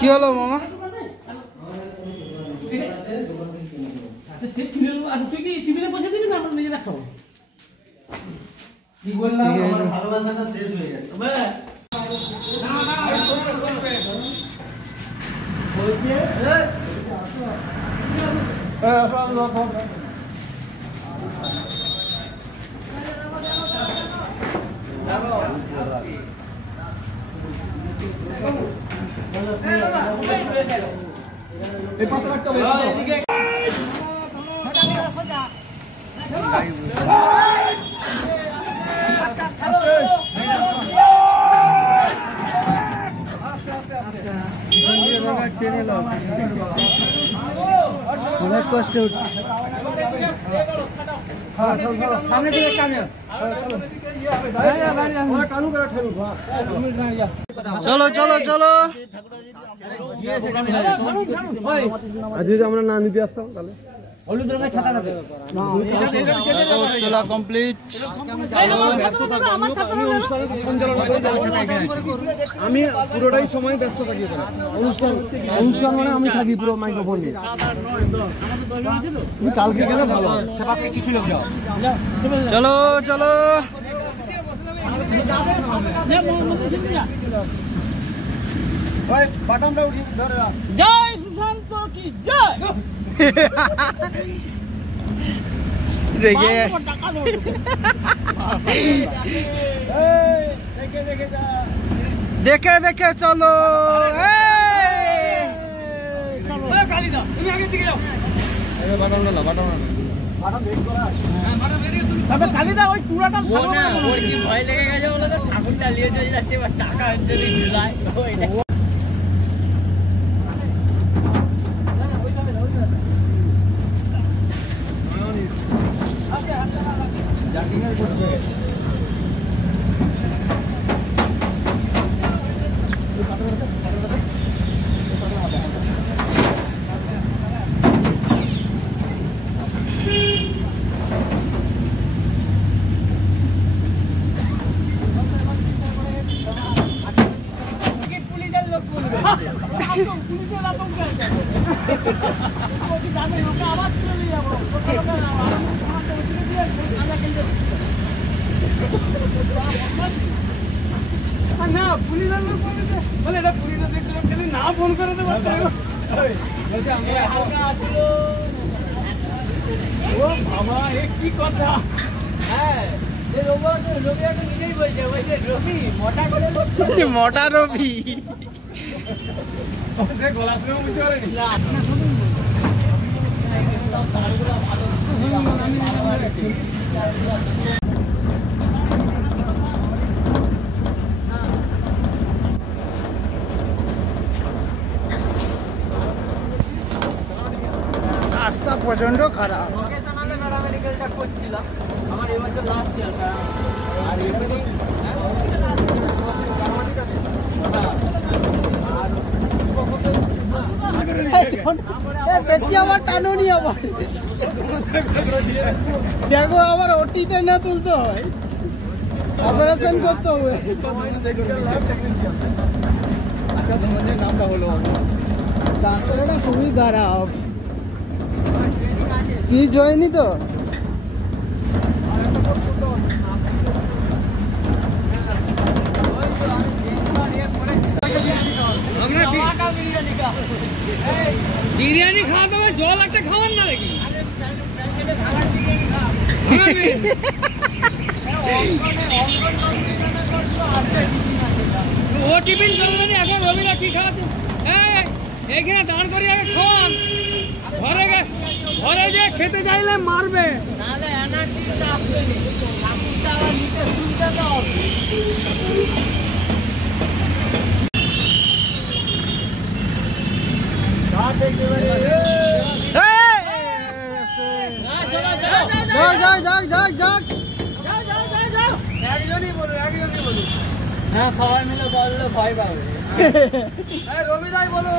কি হলো মামা? ভালোবাসাটা শেষ হয়ে গেছে। এই পাশে রাখতে হবে। অনেক কষ্ট হচ্ছে। সামনে দিকে চলো চলো চলো। আমরা না নিতে আসতাম তাহলে আমি পুরোটাই সময় ব্যস্ত থাকি। অনুষ্ঠান মানে আমি থাকি পুরো মাইক্রোফোন নিয়ে। তুমি কালকে গেলে ভালো। চলো চলো বাটনটা উঠিয়ে ধরে রাখ। জয় সুশান্ত কি জয়। দেখে দেখে চলো। ভয় লেগে গেছে বলে তো ঠাকুর চালিয়ে চলে যাচ্ছে, টাকা যদি ঝুলায়। না পুলিশের লোক বলে এটা পুলিশের দেখতে না ফোন করে দেবো। ও বাবা এ কি কথা। হ্যাঁ নিজেই বলছে বলছে রবি মোটা করে মোটা রবি সে গলা শুনে বুঝতে পারেনি। রাস্তা প্রচন্ড খারাপ। মেডিকেলটা করছিলাম আমার এবছর লাস্ট ইয়ার। আর এমনি বেশি আমার টানুনি আবার দেখো আবার ওটিতে না তুলতে হয়, অপারেশন করতে হবে। আচ্ছা তোমাদের নামটা হলো ডাক্তারটা খুবই খারাপ। পিচ হয়নি তো? বিরিয়ানি খাওয়া তো জল একটা খাওয়ান না নাকি? ও টিফিন চলবে না এখন। রবিরা কি খাওয়াচ্ছে? এইখানে দাঁড় করিয়ে আগে খাওয়ান। ঘরে যে খেতে চাইলে মারবে। হ্যাঁ সবাই মিলে বললে ভয় পাবে। রবিদাই বলো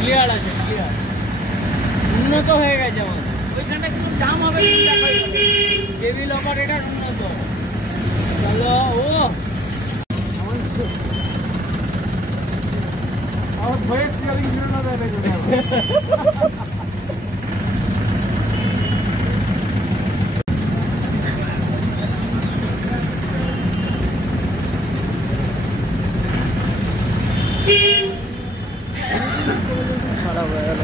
ক্লিয়ার আছে, ক্লিয়ার উন্নত হয়ে গেছে আমাদের। ওইখানে কিন্তু জাম হবে, টেবিল অপারেটর উন্নত। চলো ও আমার ভয়ে শিয়ালিং ছিল না তাই খারাপ হয়ে গেল।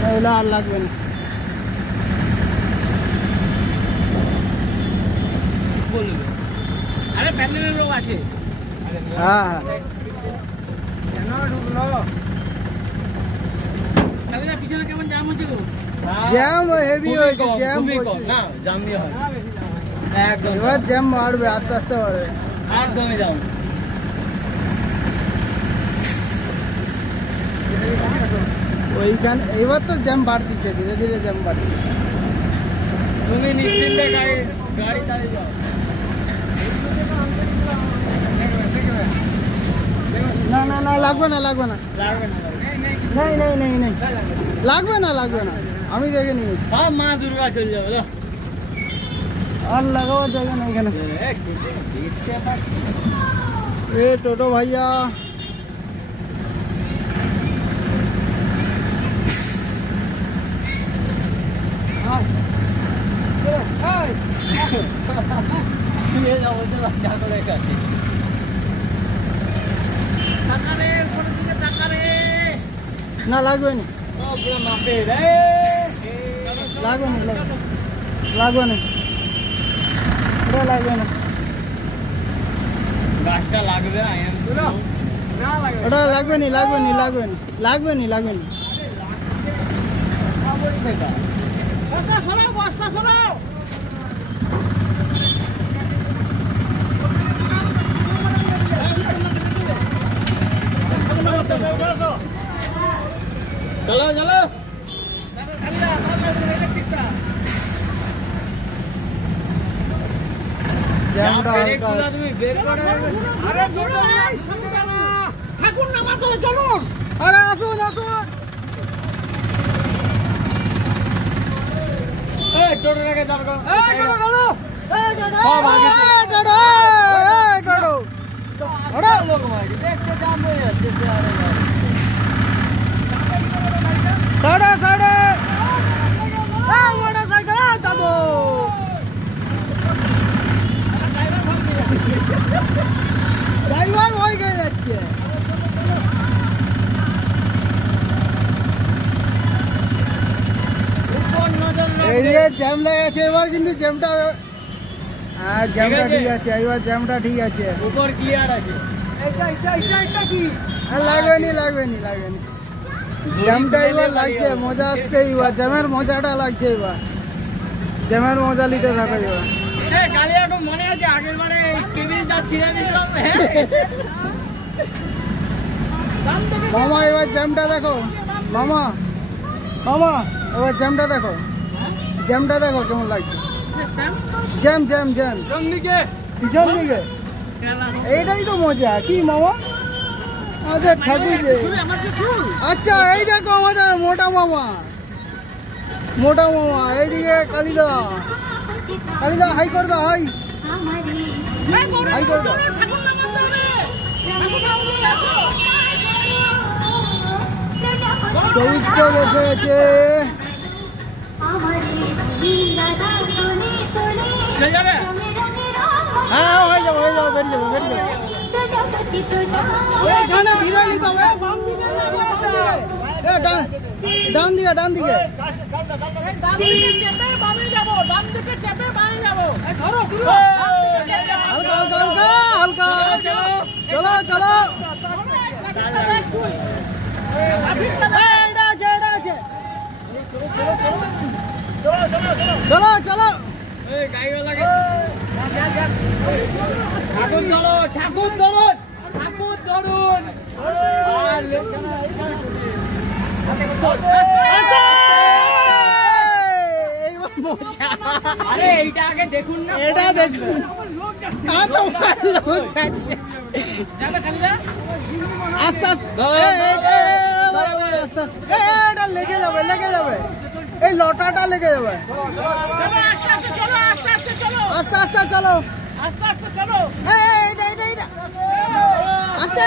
তাহলে আর লাগবে না। বলবে, আরে প্যান্ডেলের লোক আছে। হ্যাঁ কেন ঢুকলো? তাহলে না পিছনে কেমন জাম হচ্ছে গো? জ্যাম হেভি হয়েছে, জ্যাম খুবই কম না, জাম দিয়ে হয় একদম। এবার জ্যাম বাড়বে, আস্তে আস্তে বাড়বে। একদমই জাম। ওইখানে এবার তো জ্যাম বাড়তিছে, ধীরে ধীরে জ্যাম বাড়ছে। তুমি নিশ্চিন্তে গাড়ি চালিয়ে যাও। না না না, লাগবে না লাগবে না, লাগবে না, নেই নেই নেই নেই, লাগবে না লাগবে না, আমি দেখে নিয়েছি। সব মা দুর্গা চলে যাবে। আর লাগাবার জায়গা না এখানে। এ টোটো ভাইয়া, না লাগবে না, লাগবে না, লাগবে না, ওটা লাগবে না, গাছটা লাগবে, ওটা লাগবে নি, লাগবে নি, লাগবে নি, লাগবে নি, লাগবে নি। চলো চলো, জ্যামটা হালকা আছে। তুমি বের করে ঠাকুর নামা চলো, চলুন। আরে আসুন আসুন, এই টোটোটাকে দাঁড় করো। সব আগে লোক ভাই দেখতে জাম হয়ে যাচ্ছে। সাড়ে সাড়ে মোটর সাইকেল দাদু, ড্রাইভার হয়ে গিয়ে যাচ্ছে। উপর নজর এই যে রাখবে। জ্যাম লেগেছে, এবার কিন্তু জ্যামটা, হ্যাঁ জ্যামটা ঠিক আছে, এবার জ্যামটা ঠিক আছে। উপর ক্লিয়ার আছে। এটা কি? আর লাগবে নি লাগবে নি লাগবে নি, জ্যামটা এবার লাগছে, মজা আসছে এবার, জ্যামের মজাটা লাগছে এবার, জ্যামের মজা নিতে থাকো এবার। কালী এখন মনে আছে আগের বারে কেবিল যা ছিঁড়ে দিয়েছিলাম। মামা এবার জ্যামটা দেখো, মামা মামা এবার জ্যামটা দেখো, জ্যামটা দেখো কেমন লাগছে। জ্যাম জ্যাম জ্যাম পিছন দিকে, এইটাই তো মজা কি মামা, আমাদের ঠাকুর যে। আচ্ছা এই দেখো আমাদের মোটা মামা, মোটা মামা এইদিকে কালিদা, কালিদা হাই করে দাও, হাই হাই করে দাও। সৌচ্চ এসে গেছে, চলে যাবে। হ্যাঁ হয়ে যাবে হয়ে যাবে, বেরিয়ে যাবে বেরিয়ে যাবে। ওইখানে ধীরে নিতে হবে, বাম দিকে যাবে, বাম দিকে, এ ডান দিকে ডান দিকে। হালকা হালকা হালকা হালকা, চলো চলো, এটা আছে এটা আছে, চলো চলো। ঠাকুর ধরো, ঠাকুর ধরুন, ঠাকুর ধরুন। এইবার মজা, আরে এইটা আগে দেখুন না, এটা দেখুন। লোক আস্তে আস্তে এটা লেগে যাবে এই লটাটা লেগে যাবে আস্তে আস্তে চলো আস্তে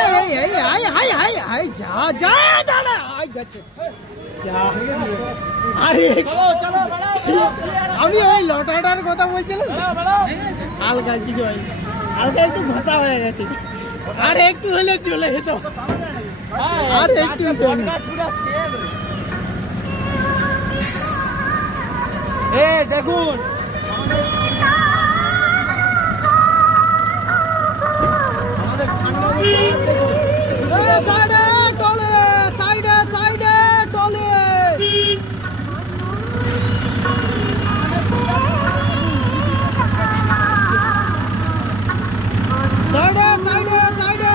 আমি ওই লটাটার কথা বলছিলাম হালকা কিছু হয় হালকা একটু ঘষা হয়ে গেছে আর একটু হলে চলে যেত আর একটু দেখুন সাইডে টলে সাইডে টলে সাইডে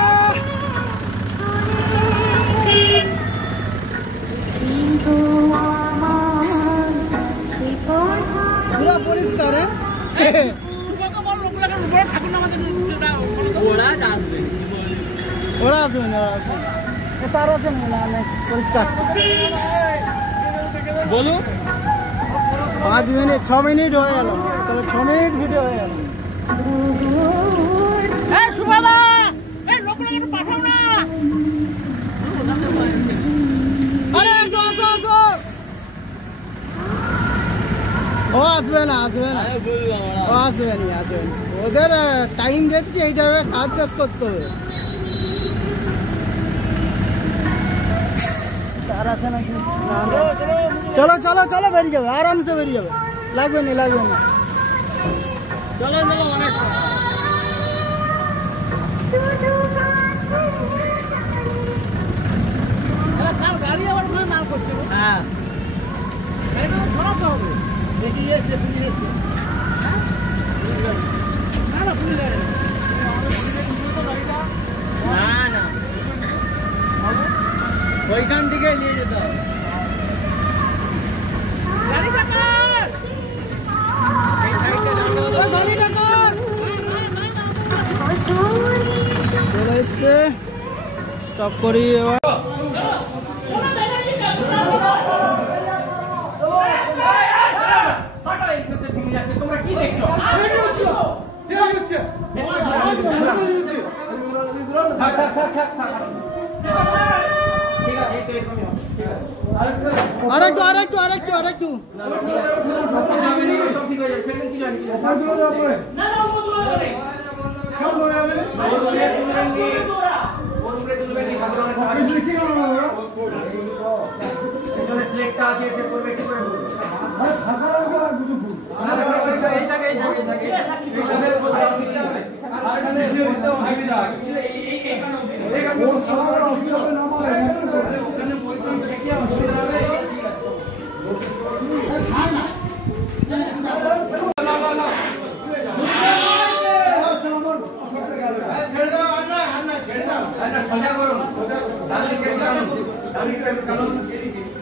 পুরা পরিষ্কার ওরা আসবে না তার আছে না পরিষ্কার বলুন 5 মিনিট 6 মিনিট হয়ে গেল তাহলে 6 মিনিট ভিডিও হয়ে গেল আরে একটু আসো ও আসবে না ও আসবে না ওদের টাইম দেখছি এইভাবে কাজ শেষ করতে হবে চলো বেরিয়ে যাবে আরামসে বেরিয়ে যাবে লাগবে না চলো অনেক গাড়ি আবার না করছে হ্যাঁ না ওইখান থেকে নিয়ে যেতে হবে চলে এসছে স্টপ করি এবার তোমরা কি দেখছো আরেকটু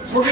ছোট